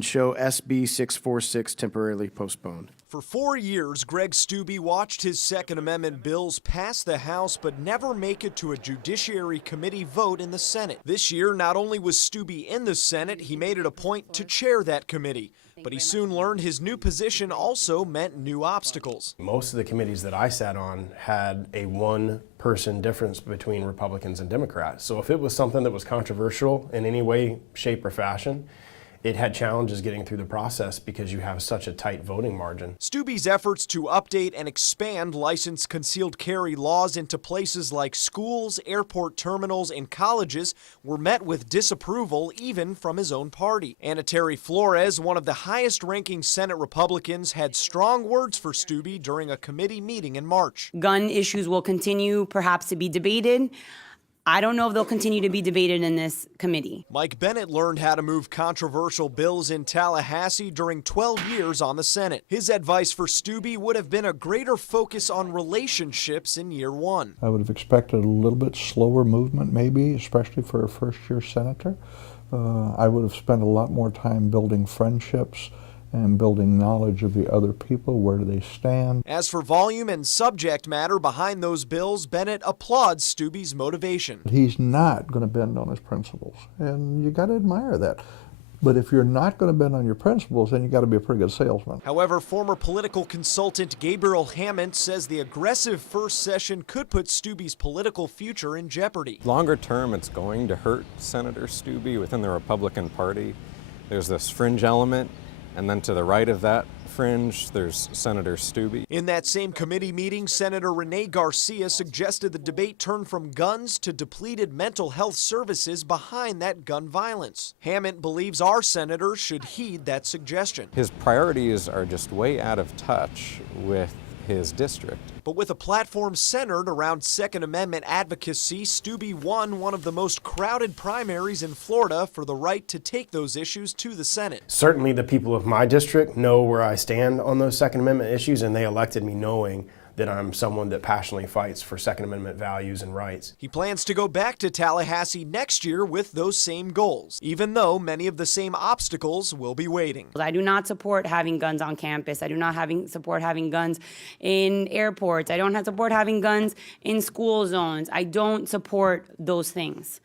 Show SB 646 temporarily postponed. For 4 years, Greg Steube watched his Second Amendment bills pass the House but never make it to a Judiciary Committee vote in the Senate. This year, not only was Steube in the Senate, he made it a point to chair that committee. But he soon learned his new position also meant new obstacles. Most of the committees that I sat on had a one-person difference between Republicans and Democrats. So if it was something that was controversial in any way, shape, or fashion, it had challenges getting through the process because you have such a tight voting margin. Steube's efforts to update and expand licensed concealed carry laws into places like schools, airport terminals, and colleges were met with disapproval even from his own party. Anna Terry Flores, one of the highest-ranking Senate Republicans, had strong words for Steube during a committee meeting in March. Gun issues will continue perhaps to be debated. I don't know if they'll continue to be debated in this committee. Mike Bennett learned how to move controversial bills in Tallahassee during 12 years on the Senate. His advice for Steube would have been a greater focus on relationships in year one. I would have expected a little bit slower movement maybe, especially for a first-year senator. I would have spent a lot more time building friendships and building knowledge of the other people. Where do they stand? As for volume and subject matter behind those bills, Bennett applauds Steube's motivation. He's not going to bend on his principles, and you got to admire that. But if you're not going to bend on your principles, then you got to be a pretty good salesman. However, former political consultant Gabriel Hammond says the aggressive first session could put Steube's political future in jeopardy. Longer term, it's going to hurt Senator Steube within the Republican Party. There's this fringe element, and then to the right of that fringe, there's Senator Steube. In that same committee meeting, Senator Rene Garcia suggested the debate turn from guns to depleted mental health services behind that gun violence. Hammond believes our senators should heed that suggestion. His priorities are just way out of touch with his district. But with a platform centered around Second Amendment advocacy, Steube won one of the most crowded primaries in Florida for the right to take those issues to the Senate. Certainly the people of my district know where I stand on those Second Amendment issues, and they elected me knowing that I'm someone that passionately fights for Second Amendment values and rights. He plans to go back to Tallahassee next year with those same goals, even though many of the same obstacles will be waiting. I do not support having guns on campus. I do not support having guns in airports. I don't support having guns in school zones. I don't support those things.